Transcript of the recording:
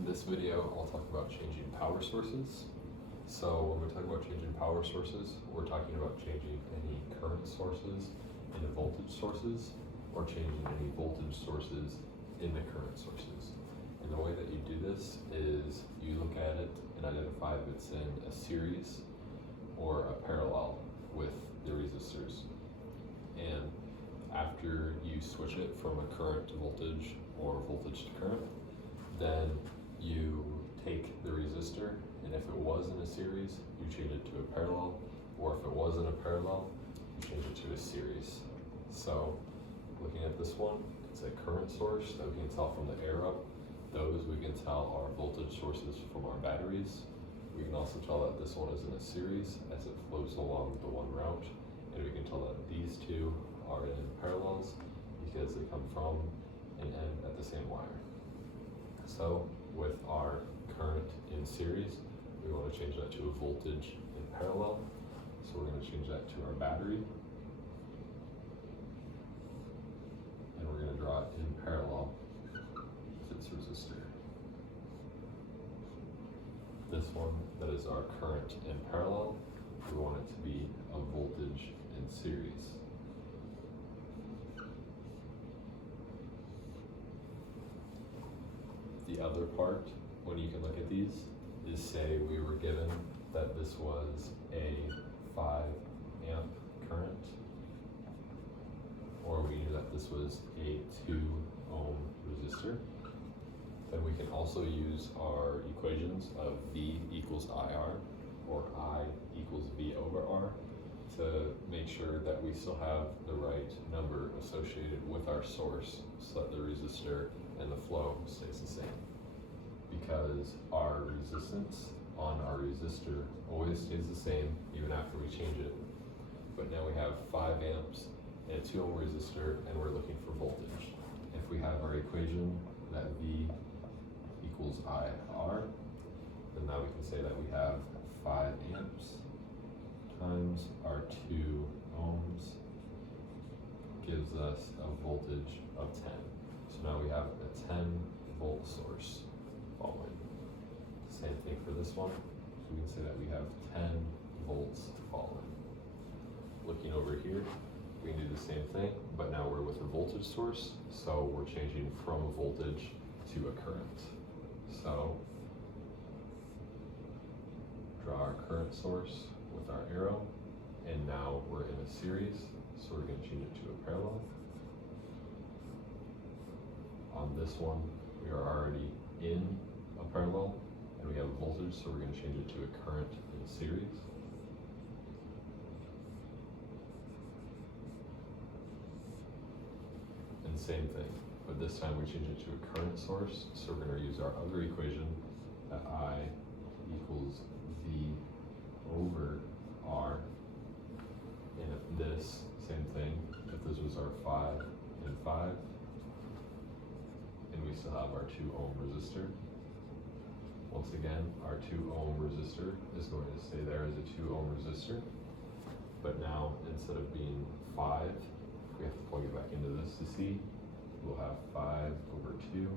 In this video, I'll talk about changing power sources. So when we talk about changing power sources, we're talking about changing any current sources into voltage sources, or changing any voltage sources into current sources. And the way that you do this is you look at it and identify if it's in a series or a parallel with the resistors. And after you switch it from a current to voltage or voltage to current, then you take the resistor, and if it was in a series, you change it to a parallel, or if it wasn't a parallel, you change it to a series. So looking at this one, it's a current source that we can tell from the arrow. Those we can tell are voltage sources from our batteries. We can also tell that this one is in a series as it flows along the one route, and we can tell that these two are in parallels because they come from and end at the same wire. So with our current in series, we want to change that to a voltage in parallel. So we're going to change that to our battery, and we're going to draw it in parallel with its resistor. This one, that is our current in parallel, we want it to be a voltage in series. The other part, when you can look at these, is say we were given that this was a 5 amp current, or we knew that this was a 2 ohm resistor. Then we can also use our equations of V equals IR, or I equals V over R, to make sure that we still have the right number associated with our source so that the resistor and the flow stays the same. Because our resistance on our resistor always stays the same even after we change it. But now we have 5 amps and a 2 ohm resistor, and we're looking for voltage. If we have our equation that V equals IR, then now we can say that we have 5 amps times our 2 ohms gives us a voltage of 10. So now we have a 10 volt source following. Same thing for this one. So we can say that we have 10 volts following. Looking over here, we can do the same thing, but now we're with a voltage source, so we're changing from a voltage to a current. So draw our current source with our arrow, and now we're in a series, so we're going to change it to a parallel. On this one, we are already in a parallel, and we have a voltage, so we're going to change it to a current in series. And same thing, but this time we change it to a current source, so we're going to use our other equation that I equals V over R, and if this, same thing, if this was our 5 and 5, and we still have our 2 ohm resistor. Once again, our 2 ohm resistor is going to stay there as a 2 ohm resistor, but now instead of being 5, we have to plug it back into this to see. We'll have 5 over 2